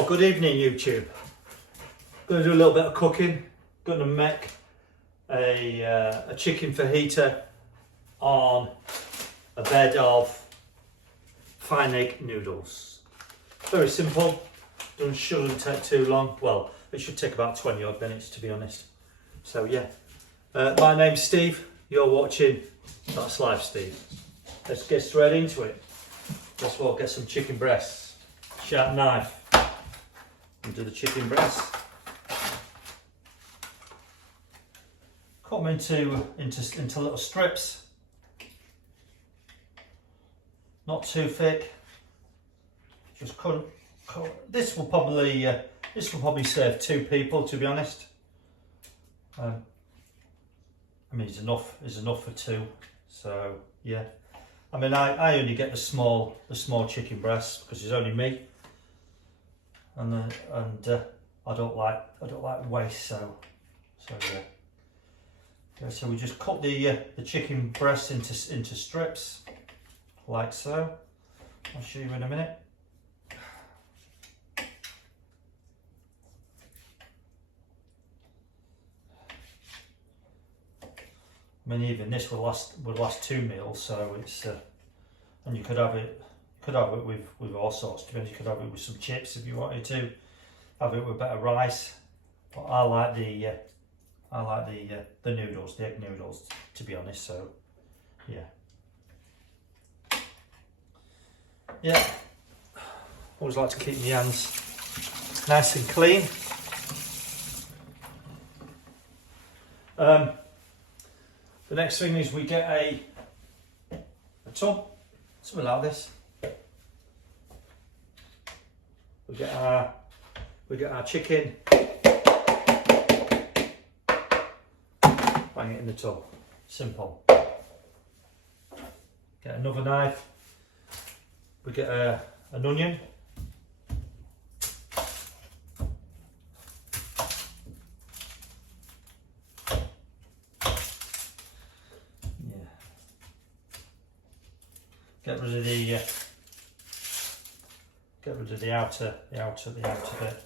Well, good evening YouTube. Going to do a little bit of cooking. Going to make a chicken fajita on a bed of fine egg noodles. Very simple, shouldn't take too long. Well, it should take about 20 odd minutes to be honest. So yeah, my name's Steve, you're watching That's Life Steve. Let's get straight into it. Let's well get some chicken breasts, sharp knife, and do the chicken breasts. Cut them into little strips, not too thick. Just cut. This will probably serve 2 people, to be honest. I mean, it's enough for 2. So yeah. I mean, I only get the small chicken breasts because it's only me, and I don't like waste. So yeah. Okay, so we just cut the chicken breasts into strips, like so. I'll show you in a minute. I mean, even this would last 2 meals, so it's and you could have it with all sorts. To be honest, you could have it with some chips if you wanted to. Have it with a bit of rice, but I like the noodles, the egg noodles, to be honest. So yeah. Always like to keep my hands nice and clean. The next thing is we get a tub, something like this. We get our chicken, bang it in the tub. Simple. Get another knife. We get an onion. Get rid of the outer bit.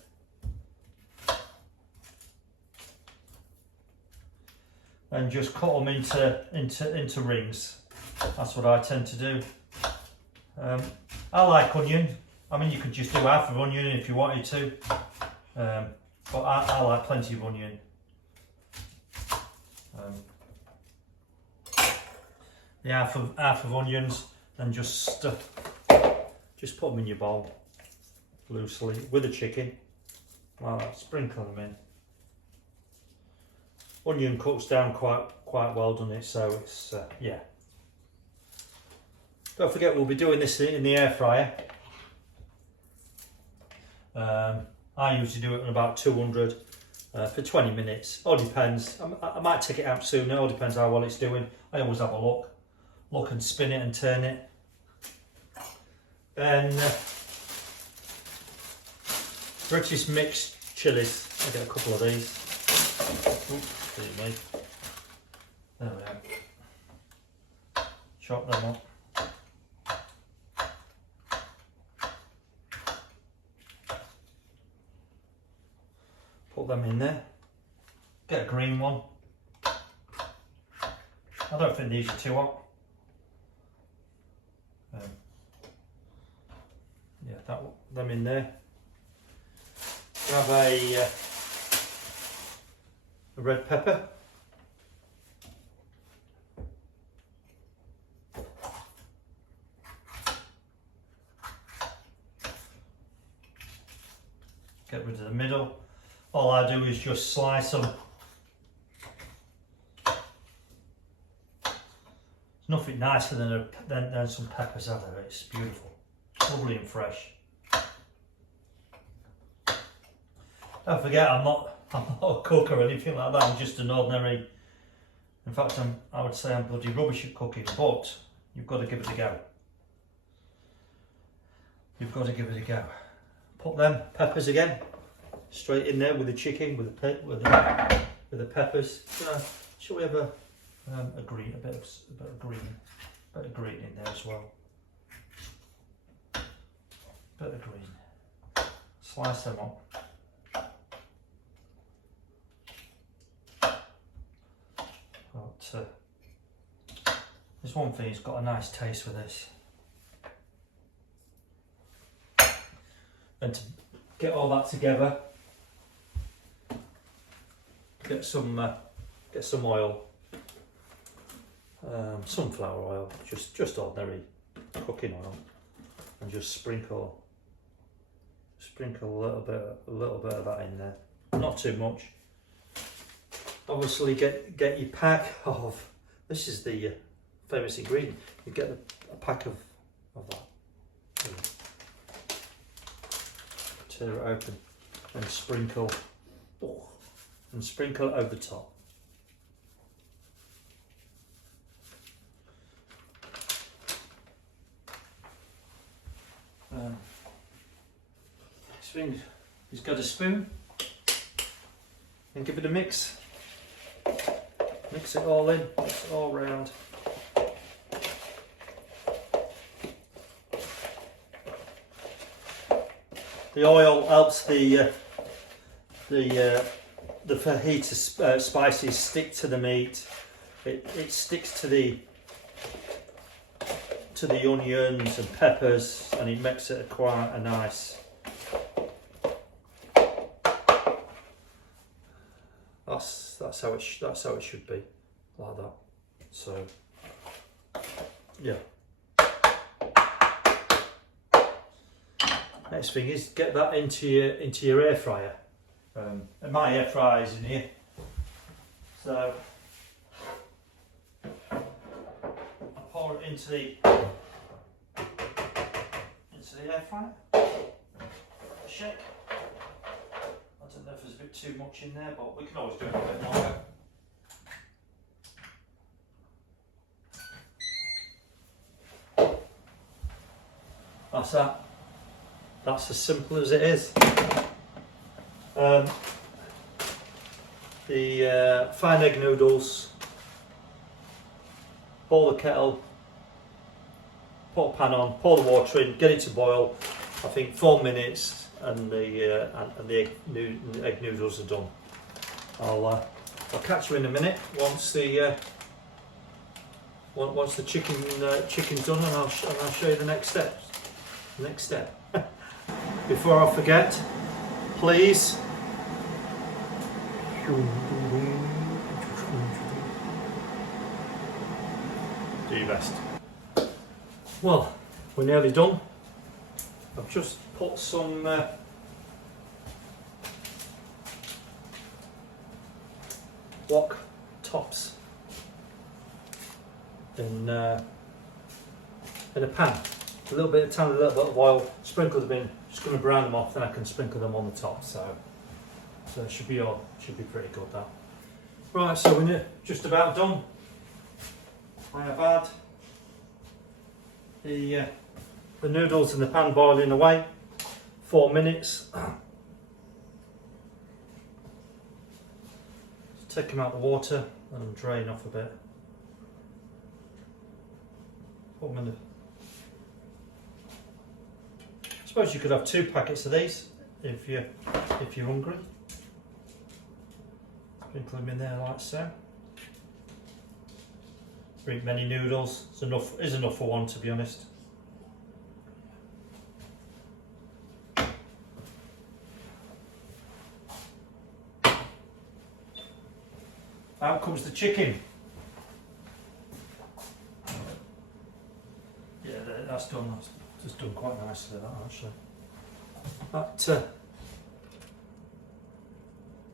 And just cut them into rings. That's what I tend to do. I like onion. I mean, you could just do half of onion if you wanted to, but I like plenty of onion. The half of onions. And just put them in your bowl loosely with the chicken. Like that, sprinkle them in. Onion cooks down quite well, doesn't it? So it's yeah. Don't forget, we'll be doing this in the air fryer. I usually do it at about 200 for 20 minutes. All depends. I might take it out sooner. All depends how well it's doing. I always have a look and spin it and turn it. And British mixed chilies. I get a couple of these. Oops, excuse me. There we are. Chop them up. Put them in there. Get a green one. I don't think these are too hot. Yeah, them in there. Grab a red pepper. Get rid of the middle. All I do is just slice them. There's nothing nicer than some peppers out of it. It's beautiful. Lovely and fresh. Don't forget, I'm not a cook or anything like that. I'm just an ordinary. In fact, I would say I'm bloody rubbish at cooking, but you've got to give it a go. You've got to give it a go. Put them peppers again straight in there with the chicken, with the peppers. Shall we have a bit of green in there as well. Bit of green. slice them up. But there's one thing, it's got a nice taste with this. And to get all that together, get some oil, sunflower oil, just ordinary cooking oil, and just sprinkle a little bit of that in there, not too much. Obviously, get your pack of, this is the famous ingredient. You get a pack of that. Tear it open and sprinkle it over the top. Next thing, he's got a spoon and give it a mix. Mix it all in, mix it all round. The oil helps the fajita spices stick to the meat. It sticks to the onions and peppers, and it makes it quite a nice. That's how it should be, like that. So yeah. Next thing is get that into your air fryer. And my air fryer is in here. So I pour it into the air fryer. Shake. I don't know if there's a bit too much in there, but we can always do it a bit longer. That's that. That's as simple as it is. The fine egg noodles, boil the kettle, put a pan on, pour the water in, get it to boil. I think 4 minutes, and the egg noodles are done. I'll catch you in a minute once the chicken's done, and I'll show you the next step. Before I forget, please do your best. Well, we're nearly done. I've just put some wok tops in a pan. A little bit of tan, a little bit of oil, sprinkle them in. Just going to brown them off, then I can sprinkle them on the top. So it should be pretty good, that. Right, so we're just about done. I have had the noodles in the pan boiling away, 4 minutes. Take them out of the water and drain off a bit. Put them in the. I suppose you could have 2 packets of these if you're hungry. Sprinkle them in there like so. Bring many noodles. Is enough for one, to be honest. Out comes the chicken. Yeah, that's done. That's just done quite nicely, that actually.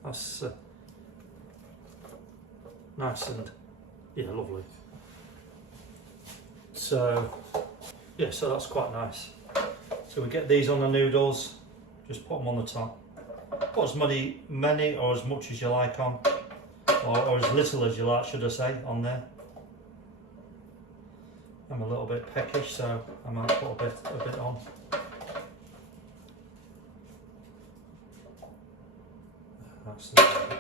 That's nice and lovely. So so that's quite nice. So we get these on the noodles. Just put them on the top. Put as many or as much as you like on. Or as little as you like, should I say, on there. I'm a little bit peckish, so I might put a bit on. That's lovely.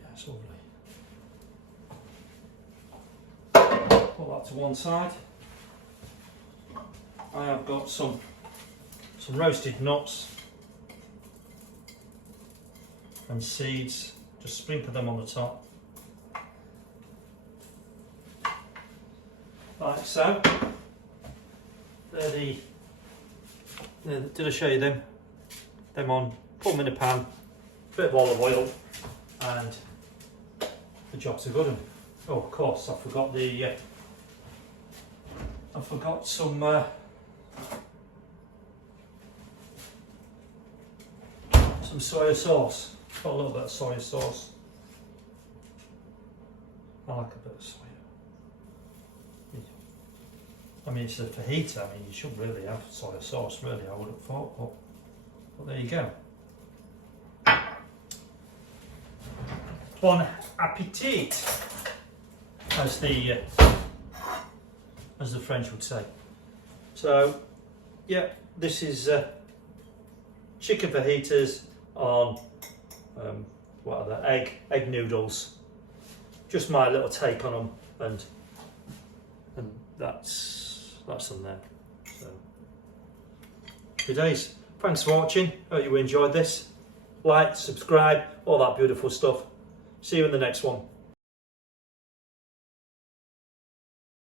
Yeah, it's lovely. Put that to one side. I have got some roasted nuts. and seeds. Just sprinkle them on the top. Like so. Did I show you them? Them on, put them in a pan, bit of olive oil, and the job's a good one. Oh, of course, I forgot some soy sauce. Got a little bit of soy sauce. I like a bit of soy. I mean, it's a fajita. I mean, you should really have soy sauce, really, I would have thought, but there you go. Bon appetit, as the French would say. So, yeah, this is chicken fajitas on what are they? Egg noodles. Just my little take on them, and that's them there. So, good days. Thanks for watching. Hope you enjoyed this. Like, subscribe, all that beautiful stuff. See you in the next one.